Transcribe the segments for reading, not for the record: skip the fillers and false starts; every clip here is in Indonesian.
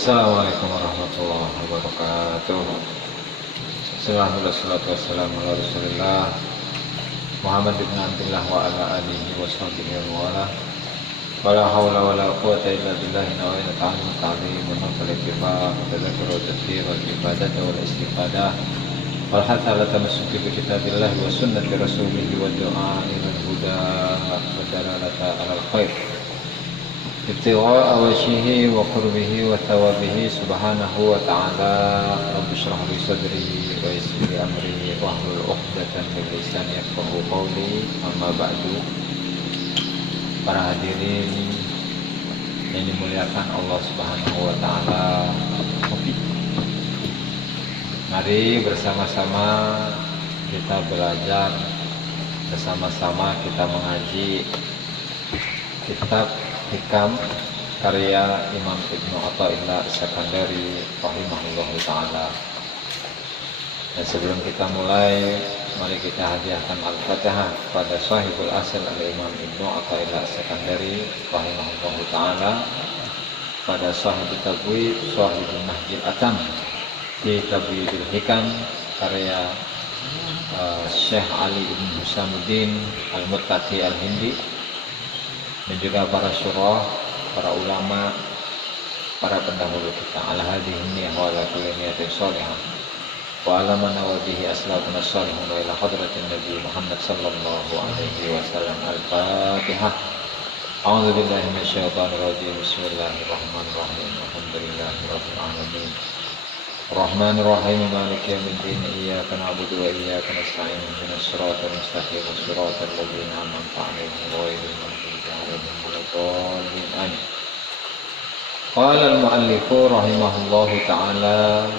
Assalamualaikum warahmatullahi wabarakatuh. Alhamdulillah, salatu wassalamu ala rasulillah Muhammad ibn Abdullah wa ala alihi wa sahbihi wa wala. Wala hawla wala quwata illa billahi nawa'ina ta'alim ta'lim wa nafal iktifah wa tadhakir wa tadhkir wa ibadah wa istifadah wal hatta ala tamassuki bi kitabillahi wa sunnati rasulihi wa du'a ila huda wa dalalata ala al-khair ibtigha'a wajhihi wa qurbihi wa thawabihi subhanahu wa ta'ala. Rabbi shrah li sadri wa yassir li amri wahlul 'uqdatam min lisani yafqahu qawli. Amma ba'du. Para hadirin yang dimuliakan Allah Subhanahu wa ta'ala, mari bersama-sama kita belajar, bersama-sama kita mengaji kitab Hikam karya Imam Ibnu Athaillah As-Sakandari rahimahullahu ta'ala. Dan sebelum kita mulai, mari kita hadiahkan Al-Fatihah kepada sahibul asal Al-Imam Ibnu Athaillah As-Sakandari rahimahullahu ta'ala, pada sahibul tabwid, sahibul nahjil atam di tabwidul hikam karya Syekh Ali Ibn Husamuddin Al-Muttaqi Al-Hindi, dan juga para syurah, para ulama, para pendahulu kita. Ala hadhihi niyyah wa ala kulli niyatin shalihah wa ala man nawadhihi aslafuna shalihun wa ila hadratin Nabi Muhammad sallallahu alaihi wasallam. Al-Fatihah. A'udzu billahi minasyaitonir rajim. Bismillahirrahmanirrahim. Alhamdulillahi rabbil alamin. Rahmanir Rahim, Maliki yaumiddin. Iyyaka na'budu wa iyyaka nasta'in. Ihdinas siratal mustaqim, siratal ladzina an'amta 'alaihim ghairil maghdubi 'alaihim waladdallin. Amin. Qala al-mu'allif rahimahullahu ta'ala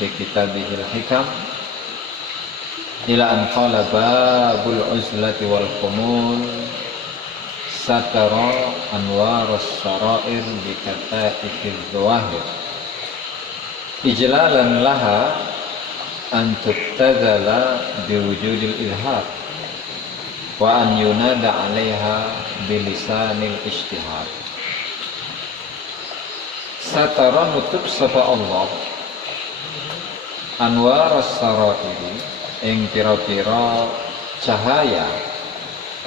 fi kitabihil hikam ila an qala babul uzlati wal khumul satara anwarus sarair bi kata'ikil zawahir ijlalan laha an tubtadala biwujudil ilhar wa an yunada 'alaiha bilisanil ishtihar. Satara nutup sapa Allah anwar as-sarairi ing pira-pira cahaya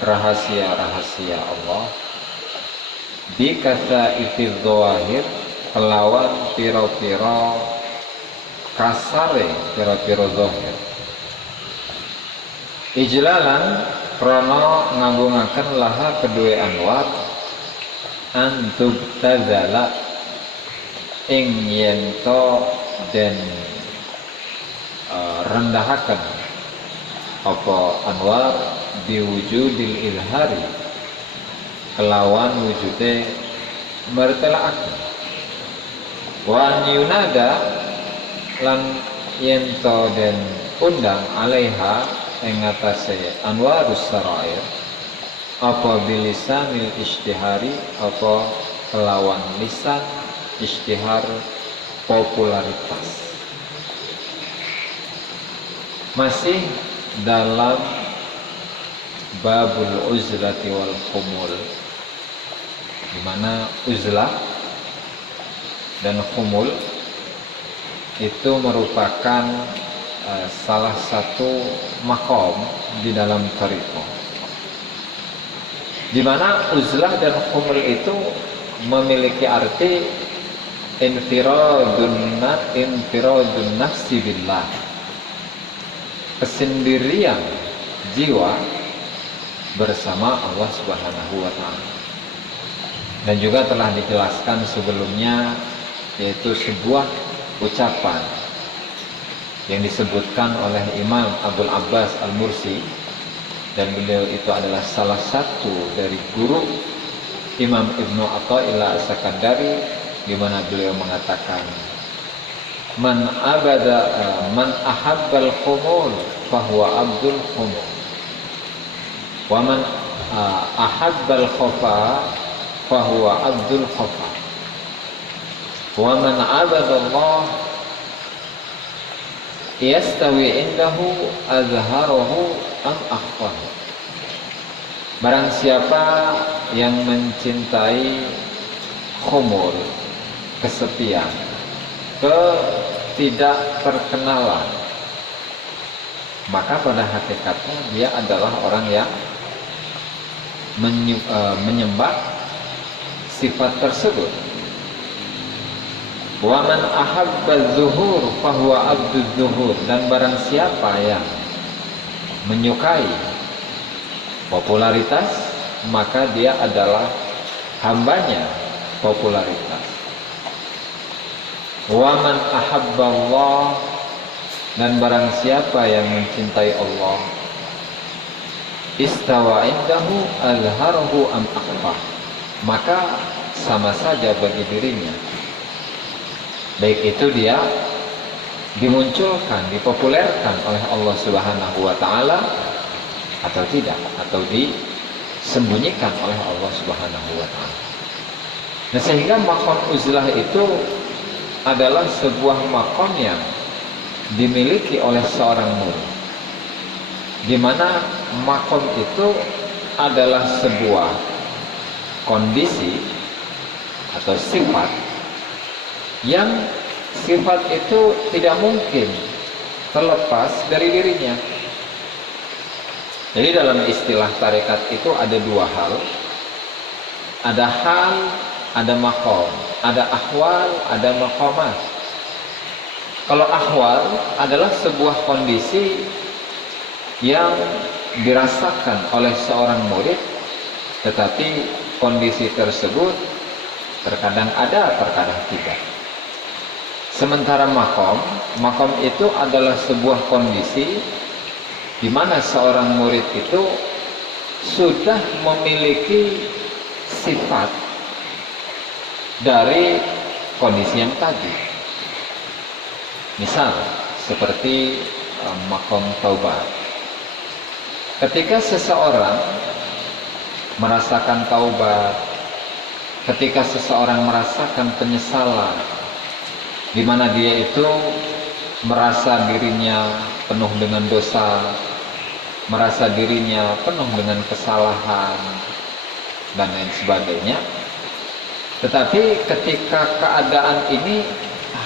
rahasia-rahasia Allah bi kata'ikil zawahir kelawan pira-pira kasare, pira-pira zahir. Ijlalan krana nganggungaken laha kedue anwar antub tazala ing yento den rendahaken apa anwar biwujudil ilhari kelawan wujude mertelaaken wa yunada lan yento den undang alaiha ing atase anwarus sarair apa bilisanil ishtihari apa kelawan lisan ishtihar popularitas. Masih dalam babul uzlati wal khumul, di mana uzlah dan khumul itu merupakan salah satu makom di dalam thariqah, di mana uzlah dan khumul itu memiliki arti infiradun nafsi billah, kesendirian jiwa bersama Allah Subhanahu wa ta'ala. Dan juga telah dijelaskan sebelumnya, yaitu sebuah ucapan yang disebutkan oleh Imam Abul Abbas Al-Mursi, dan beliau itu adalah salah satu dari guru Imam Ibnu Athaillah As-Sakandari, di mana beliau mengatakan man ahabbal khumul fahuwa abdul khumul wa man ahabbal khafa fahuwa abdul khafa wa man abadallah yastawi indahu azharahu am akhfahu. Barang siapa yang mencintai khumul, kesepian, tidak terkenalan, maka pada hakikatnya dia adalah orang yang menyembah sifat tersebut. Wa man ahabba zuhur fahuwa abduz zuhur, dan barang siapa yang menyukai popularitas, maka dia adalah hambanya popularitas. Wa man ahabba Allah, dan barang siapa yang mencintai Allah, istawa indahu azharahu am akhfah, maka sama saja bagi dirinya, baik itu dia dimunculkan, dipopulerkan oleh Allah Subhanahu wa taala atau tidak, atau disembunyikan oleh Allah Subhanahu wa taala. Nah, sehingga maqam uzlah itu adalah sebuah maqam yang dimiliki oleh seorang murid, di mana maqam itu adalah sebuah kondisi atau sifat yang sifat itu tidak mungkin terlepas dari dirinya. Jadi dalam istilah tarekat itu ada dua hal, ada hal, ada maqam, ada ahwal, ada maqamat. Kalau ahwal adalah sebuah kondisi yang dirasakan oleh seorang murid, tetapi kondisi tersebut terkadang ada, terkadang tidak. Sementara makom itu adalah sebuah kondisi di mana seorang murid itu sudah memiliki sifat dari kondisi yang tadi. Misal seperti makom taubat. Ketika seseorang merasakan taubat, ketika seseorang merasakan penyesalan, di mana dia itu merasa dirinya penuh dengan dosa, merasa dirinya penuh dengan kesalahan, dan lain sebagainya. Tetapi ketika keadaan ini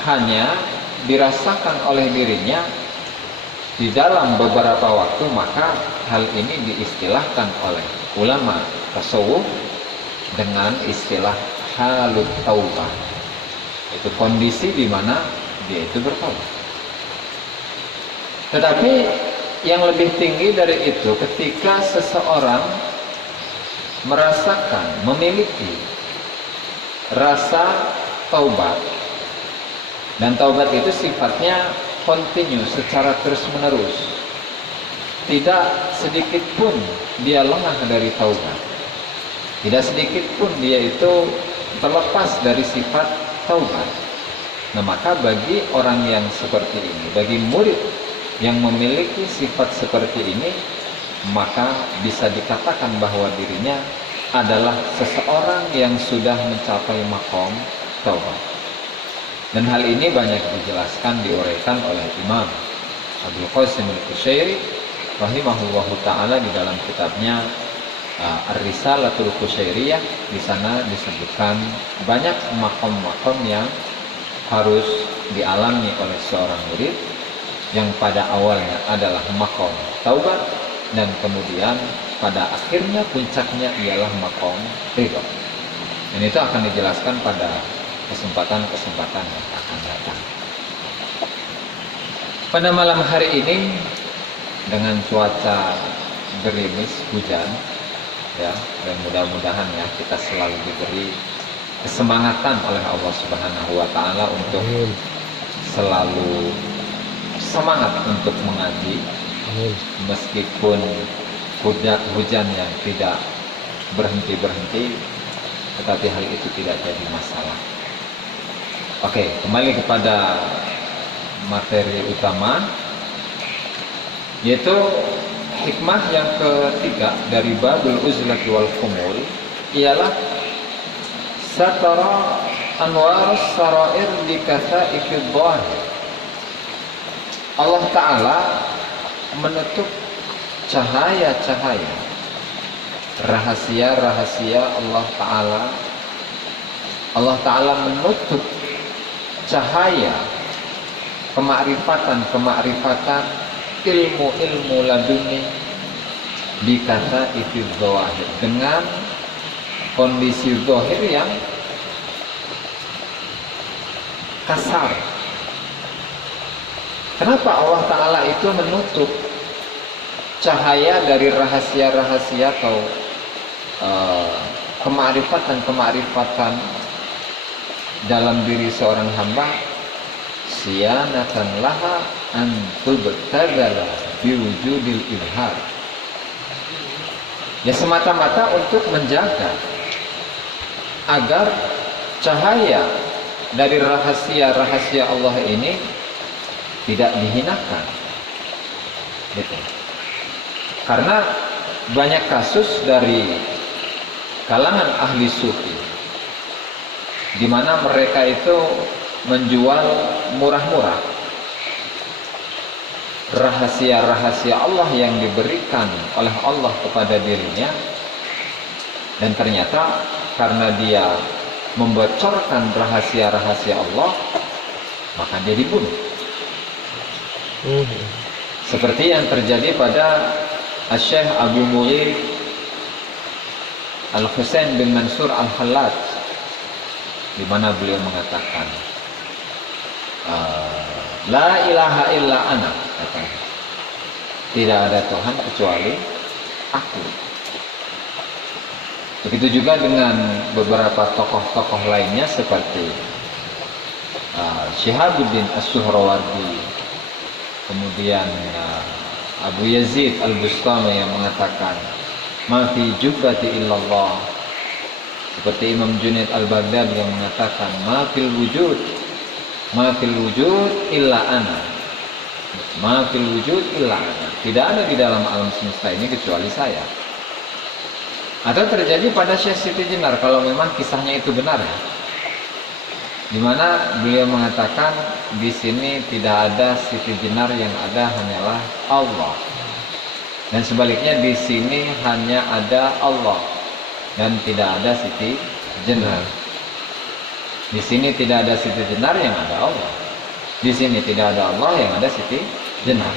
hanya dirasakan oleh dirinya di dalam beberapa waktu, maka hal ini diistilahkan oleh ulama tasawuf dengan istilah halut taubah. Itu kondisi di mana dia itu bertaubat. Tetapi yang lebih tinggi dari itu, ketika seseorang merasakan, memiliki rasa taubat, dan taubat itu sifatnya kontinu, secara terus-menerus. Tidak sedikit pun dia lengah dari taubat. Tidak sedikit pun dia itu terlepas dari sifat taubat. Nah, maka bagi orang yang seperti ini, bagi murid yang memiliki sifat seperti ini, maka bisa dikatakan bahwa dirinya adalah seseorang yang sudah mencapai maqam taubat. Dan hal ini banyak dijelaskan, diuraikan oleh Imam Abdul Qasim Al-Qushairi rahimahullahu ta'ala di dalam kitabnya Ar-Risalatul Qushairiyah. Di sana disebutkan banyak maqam-maqam yang harus dialami oleh seorang murid, yang pada awalnya adalah maqam taubat, dan kemudian pada akhirnya puncaknya ialah maqam ridha. Dan itu akan dijelaskan pada kesempatan-kesempatan yang akan datang. Pada malam hari ini dengan cuaca gerimis, hujan, ya, dan mudah-mudahan ya kita selalu diberi kesemangatan oleh Allah Subhanahu wa taala untuk selalu semangat untuk mengaji, meskipun hujan yang tidak berhenti-berhenti, tetapi hal itu tidak jadi masalah. Oke, kembali kepada materi utama, yaitu hikmah yang ketiga dari babul uzlati wal khumul ialah satara anwar sarair di kasaifid dhahir. Allah Ta'ala menutup cahaya-cahaya, rahasia-rahasia Allah Ta'ala. Allah Ta'ala menutup cahaya kemakrifatan ilmu laduni dikata itu zahir, dengan kondisi zahir yang kasar. Kenapa Allah Ta'ala itu menutup cahaya dari rahasia-rahasia atau kemakrifatan dalam diri seorang hamba? Siyanatan laha an tubtadala biwujudil izhar. Ya, semata-mata untuk menjaga agar cahaya dari rahasia-rahasia Allah ini tidak dihinakan, gitu. Karena banyak kasus dari kalangan ahli sufi di mana mereka itu menjual murah-murah rahasia-rahasia Allah yang diberikan oleh Allah kepada dirinya, dan ternyata karena dia membocorkan rahasia-rahasia Allah, maka dia dibunuh. Seperti yang terjadi pada Syekh Abu Mughith Al-Husain bin Mansur Al-Hallaj, di mana beliau mengatakan, La ilaha illa ana, katanya, tidak ada Tuhan kecuali aku. Begitu juga dengan beberapa tokoh-tokoh lainnya seperti Syihabuddin As-Suhrawardi, kemudian Abu Yazid Al-Bustami yang mengatakan ma fi jubbati illallah, seperti Imam Junaid Al-Baghdadi yang mengatakan ma fil wujud illa ana, ma fil wujud illa ana, tidak ada di dalam alam semesta ini kecuali saya. Atau terjadi pada Syekh Siti Jenar, kalau memang kisahnya itu benar ya, di mana beliau mengatakan di sini tidak ada Siti Jenar, yang ada hanyalah Allah, dan sebaliknya di sini hanya ada Allah dan tidak ada Siti Jenar. Di sini tidak ada Siti Jenar, yang ada Allah. Di sini tidak ada Allah, yang ada Siti Jenar.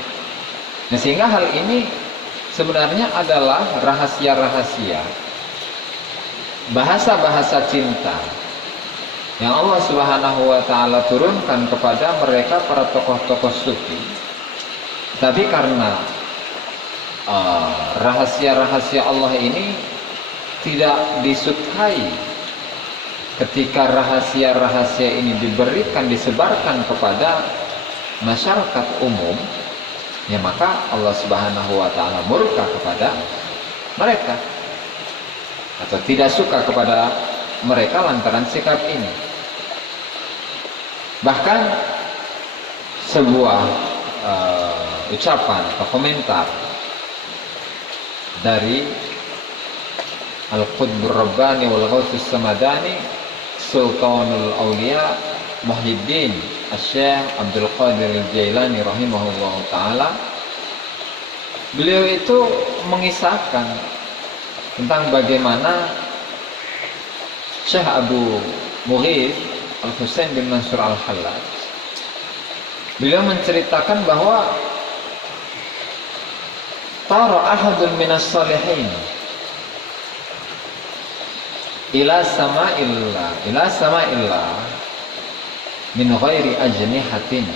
Nah, sehingga hal ini sebenarnya adalah rahasia-rahasia, bahasa-bahasa cinta yang Allah Subhanahu wa Ta'ala turunkan kepada mereka para tokoh-tokoh sufi. Tapi karena rahasia-rahasia Allah ini tidak disukai ketika rahasia-rahasia ini disebarkan kepada masyarakat umum, ya maka Allah Subhanahu wa Ta'ala murka kepada mereka atau tidak suka kepada mereka lantaran sikap ini. Bahkan sebuah ucapan atau komentar dari Al-Qutbur Rabbani wal Ghawthus Samadani Sultanul Aulia Muhyiddin Syekh Abdul Qadir Al-Jailani rahimahullah ta'ala, beliau itu mengisahkan tentang bagaimana Syekh Abu Mughith Al-Husain bin Mansur Al-Hallaj, beliau menceritakan bahwa tara ahadun minas salihin ila sama'illah min ghairi ajnihatin.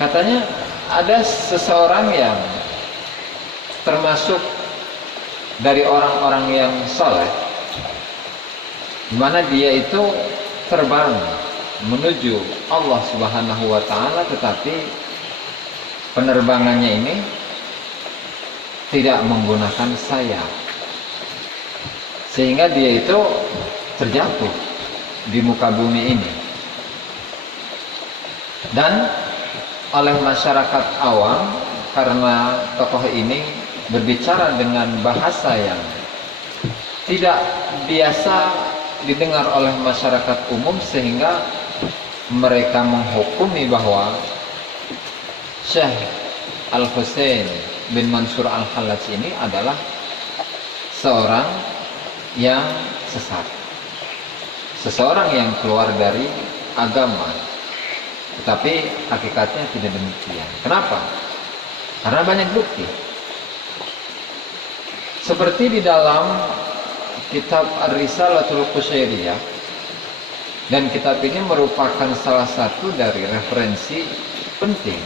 Katanya ada seseorang yang termasuk dari orang-orang yang saleh, di mana dia itu terbang menuju Allah Subhanahu wa Ta'ala, tetapi penerbangannya ini tidak menggunakan sayap, sehingga dia itu terjatuh di muka bumi ini. Dan oleh masyarakat awam, karena tokoh ini berbicara dengan bahasa yang tidak biasa didengar oleh masyarakat umum, sehingga mereka menghukumi bahwa Syekh Al-Husain bin Mansur Al-Hallaj ini adalah seorang yang sesat, seseorang yang keluar dari agama. Tetapi hakikatnya tidak demikian. Kenapa? Karena banyak bukti. Seperti di dalam kitab Ar-Risalatul Qusyairiyah, dan kitab ini merupakan salah satu dari referensi penting,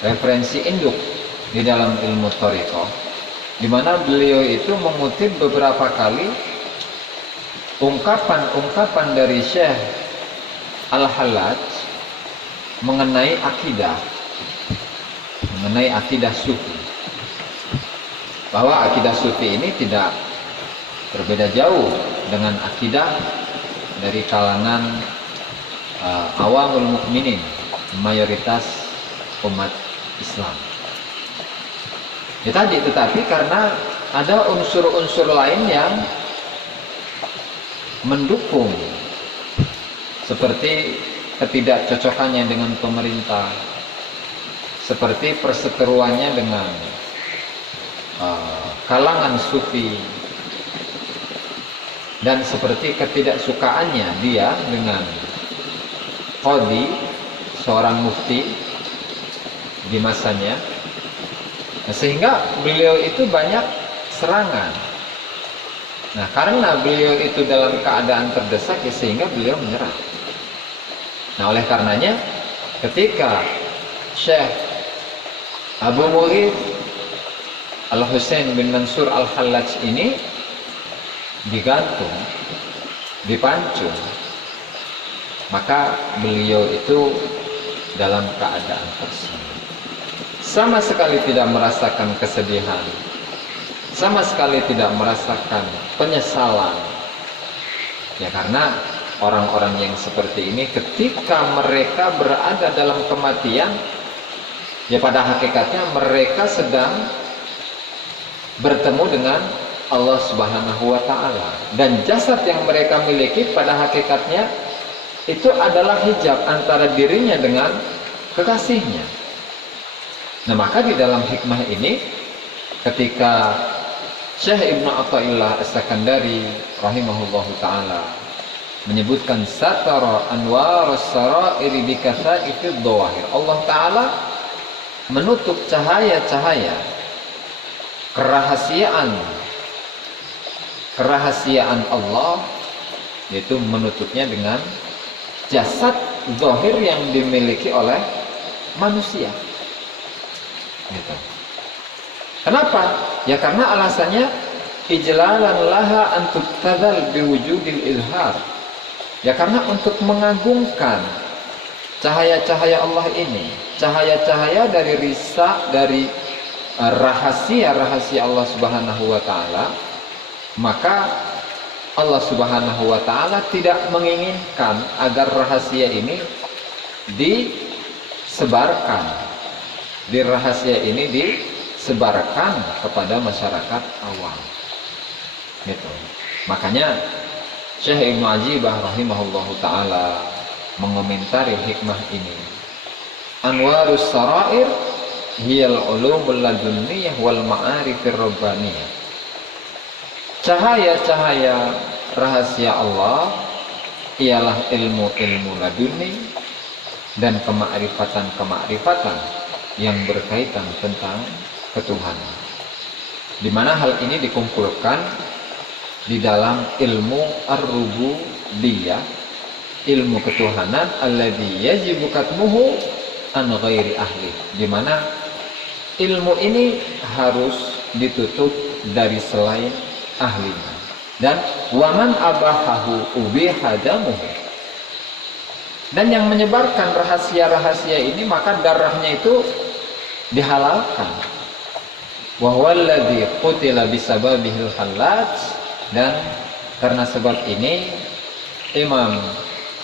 referensi induk di dalam ilmu thariqah, di mana beliau itu mengutip beberapa kali ungkapan-ungkapan dari Syekh Al-Hallaj mengenai akidah sufi, bahwa akidah sufi ini tidak berbeda jauh dengan akidah dari kalangan awamul mukminin, mayoritas umat Islam. Ya tadi, tetapi karena ada unsur-unsur lain yang mendukung, seperti ketidakcocokannya dengan pemerintah, seperti perseteruannya dengan kalangan sufi, dan seperti ketidaksukaannya dia dengan qadhi, seorang mufti di masanya, sehingga beliau itu banyak serangan. Nah, karena beliau itu dalam keadaan terdesak, ya sehingga beliau menyerah. Nah, oleh karenanya ketika Syekh Abu Mu'id Al-Husain bin Mansur Al-Hallaj ini digantung, dipancung, maka beliau itu dalam keadaan tersenyum, sama sekali tidak merasakan kesedihan, sama sekali tidak merasakan penyesalan. Ya, karena orang-orang yang seperti ini ketika mereka berada dalam kematian, ya pada hakikatnya mereka sedang bertemu dengan Allah Subhanahu wa Ta'ala, dan jasad yang mereka miliki pada hakikatnya itu adalah hijab antara dirinya dengan kekasihnya. Nah, maka di dalam hikmah ini, ketika Syekh Ibnu Athaillah As-Sakandari rahimahullahu ta'ala menyebutkan satara anwarus sarairi bikathaifid dhawahir, Allah Ta'ala menutup cahaya-cahaya kerahasiaan Allah, yaitu menutupnya dengan jasad zahir yang dimiliki oleh manusia. Gitu. Kenapa? Ya karena alasannya ijlalan laha an tuttadal biwujudil izhar. Ya karena untuk mengagungkan cahaya-cahaya Allah ini, cahaya-cahaya dari dari rahasia-rahasia Allah Subhanahu wa Ta'ala, maka Allah Subhanahu wa Ta'ala tidak menginginkan agar rahasia ini disebarkan, disebarkan kepada masyarakat awam. Gitu. Makanya Syekh Ibnu Ajibah rahimahullahu ta'ala mengomentari hikmah ini, anwarus sarair hiyal ulumul ladunniyah wal ma'arifir rabbaniyah. Cahaya-cahaya rahasia Allah ialah ilmu-ilmu laduni dan kemakrifatan-kemakrifatan yang berkaitan tentang ketuhanan, di mana hal ini dikumpulkan di dalam ilmu ar-rububiyyah, ilmu ketuhanan alladzi yajibu katmuhu an ghairi ahli, di mana ilmu ini harus ditutup dari selain ahlinya, dan waman abahahu ubihadamuhu, dan yang menyebarkan rahasia-rahasia ini maka darahnya itu dihalalkan. Wa huwallazi qutila bisababihil Hallaj, dan karena sebab ini Imam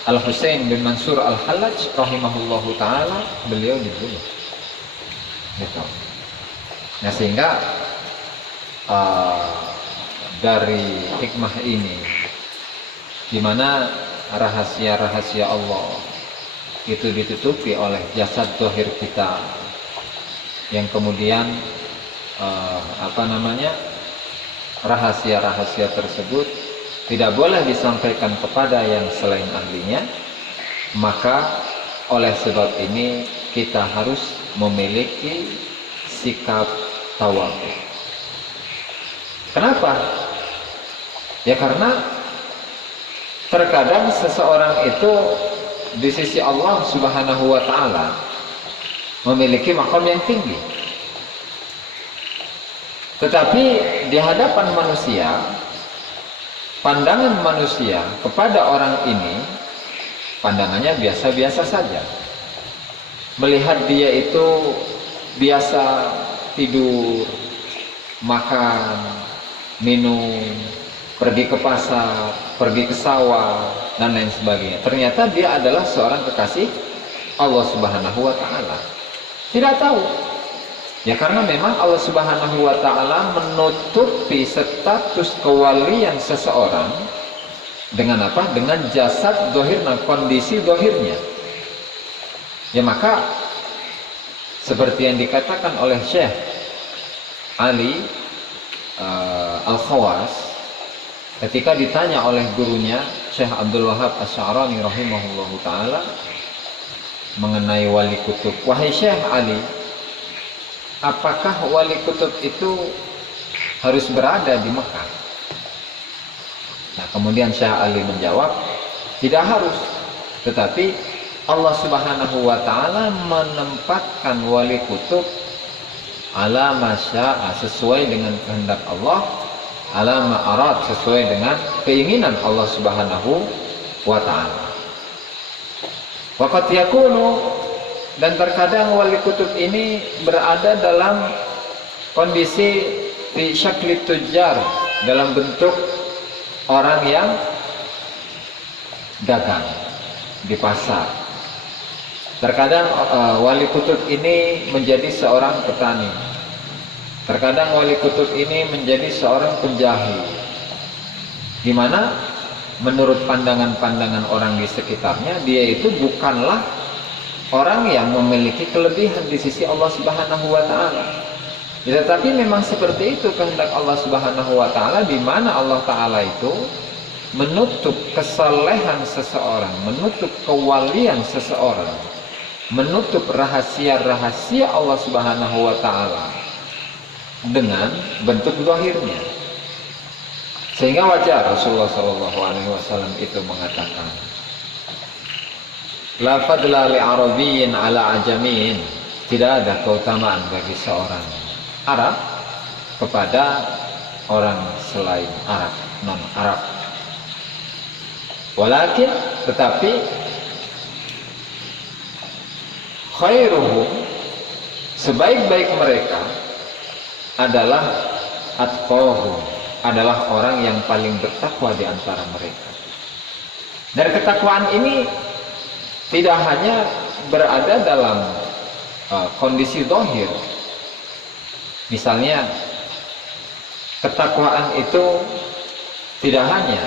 Al-Husain bin Mansur Al-Hallaj rahimahullahu ta'ala beliau dibunuh. Gitu. Nah, sehingga dari hikmah ini, di mana rahasia-rahasia Allah itu ditutupi oleh jasad zahir kita, yang kemudian rahasia-rahasia tersebut tidak boleh disampaikan kepada yang selain ahlinya, Maka oleh sebab ini kita harus memiliki sikap tawadhu. Kenapa? Ya karena terkadang seseorang itu di sisi Allah Subhanahu wa taala memiliki makom yang tinggi. Tetapi di hadapan manusia, pandangan manusia kepada orang ini pandangannya biasa-biasa saja. Melihat dia itu biasa tidur, makan, minum, pergi ke pasar, pergi ke sawah, dan lain sebagainya. Ternyata dia adalah seorang kekasih Allah Subhanahu wa taala. Tidak tahu. Ya karena memang Allah Subhanahu wa taala menutupi status kewalian seseorang dengan apa? Dengan jasad zahirnya, kondisi zahirnya. Ya maka seperti yang dikatakan oleh Syekh Ali Al-Khawas ketika ditanya oleh gurunya Syekh Abdul Wahab Asy-Sya'rani rahimahullahu taala mengenai wali kutub. Wahai Syekh Ali, apakah wali kutub itu harus berada di Mekah? Nah, kemudian Syekh Ali menjawab, tidak harus. Tetapi Allah Subhanahu wa taala menempatkan wali kutub ala masya'a, sesuai dengan kehendak Allah, ala ma'arad, sesuai dengan keinginan Allah Subhanahu wa taala. Waqad yakunu, dan terkadang wali kutub ini berada dalam kondisi fi syakli tujjar, dalam bentuk orang yang dagang di pasar. Terkadang wali kutub ini menjadi seorang petani. Terkadang wali kutub ini menjadi seorang penjahit, di mana menurut pandangan-pandangan orang di sekitarnya dia itu bukanlah orang yang memiliki kelebihan di sisi Allah Subhanahu wa taala. Ya, tetapi memang seperti itu kehendak Allah Subhanahu wa taala, di mana Allah taala itu menutup kesalehan seseorang, menutup kewalian seseorang, menutup rahasia-rahasia Allah Subhanahu wa taala dengan bentuk zahirnya. Sehingga wajar Rasulullah SAW itu mengatakan, la fadla li arabiyyin ala ajamin, tidak ada keutamaan bagi seorang Arab kepada orang selain Arab, non Arab. Walakin, tetapi khairuhum, sebaik-baik mereka adalah atqahum, adalah orang yang paling bertakwa di antara mereka. Dan ketakwaan ini tidak hanya berada dalam kondisi zahir. Misalnya, ketakwaan itu tidak hanya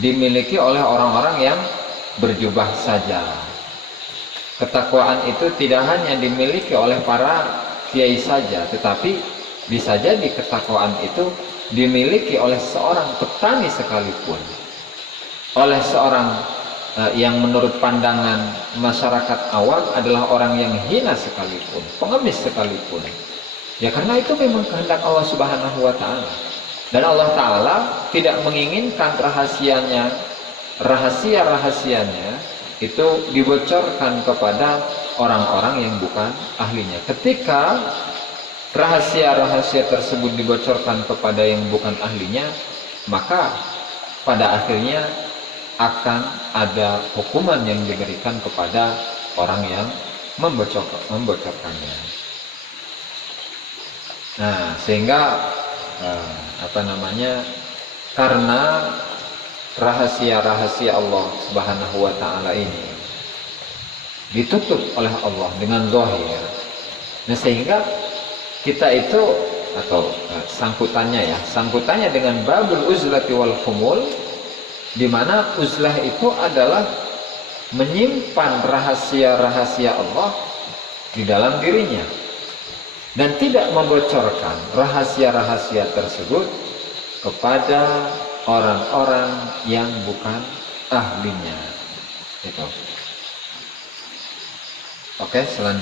dimiliki oleh orang-orang yang berjubah saja. Ketakwaan itu tidak hanya dimiliki oleh para kiai saja, tetapi bisa jadi ketakwaan itu dimiliki oleh seorang petani sekalipun, oleh seorang yang menurut pandangan masyarakat awam adalah orang yang hina sekalipun, pengemis sekalipun. Ya karena itu memang kehendak Allah Subhanahu wa taala. Dan Allah taala tidak menginginkan rahasia-rahasianya itu dibocorkan kepada orang-orang yang bukan ahlinya. Ketika rahasia-rahasia tersebut dibocorkan kepada yang bukan ahlinya, maka pada akhirnya akan ada hukuman yang diberikan kepada orang yang membocorkannya. Nah, sehingga karena rahasia-rahasia Allah Subhanahu wa taala ini ditutup oleh Allah dengan zahir. Nah, sehingga kita itu sangkutannya dengan babul uzlati wal khumul, di mana uzlah itu adalah menyimpan rahasia-rahasia Allah di dalam dirinya dan tidak membocorkan rahasia-rahasia tersebut kepada orang-orang yang bukan ahlinya. Itu. Oke, selanjutnya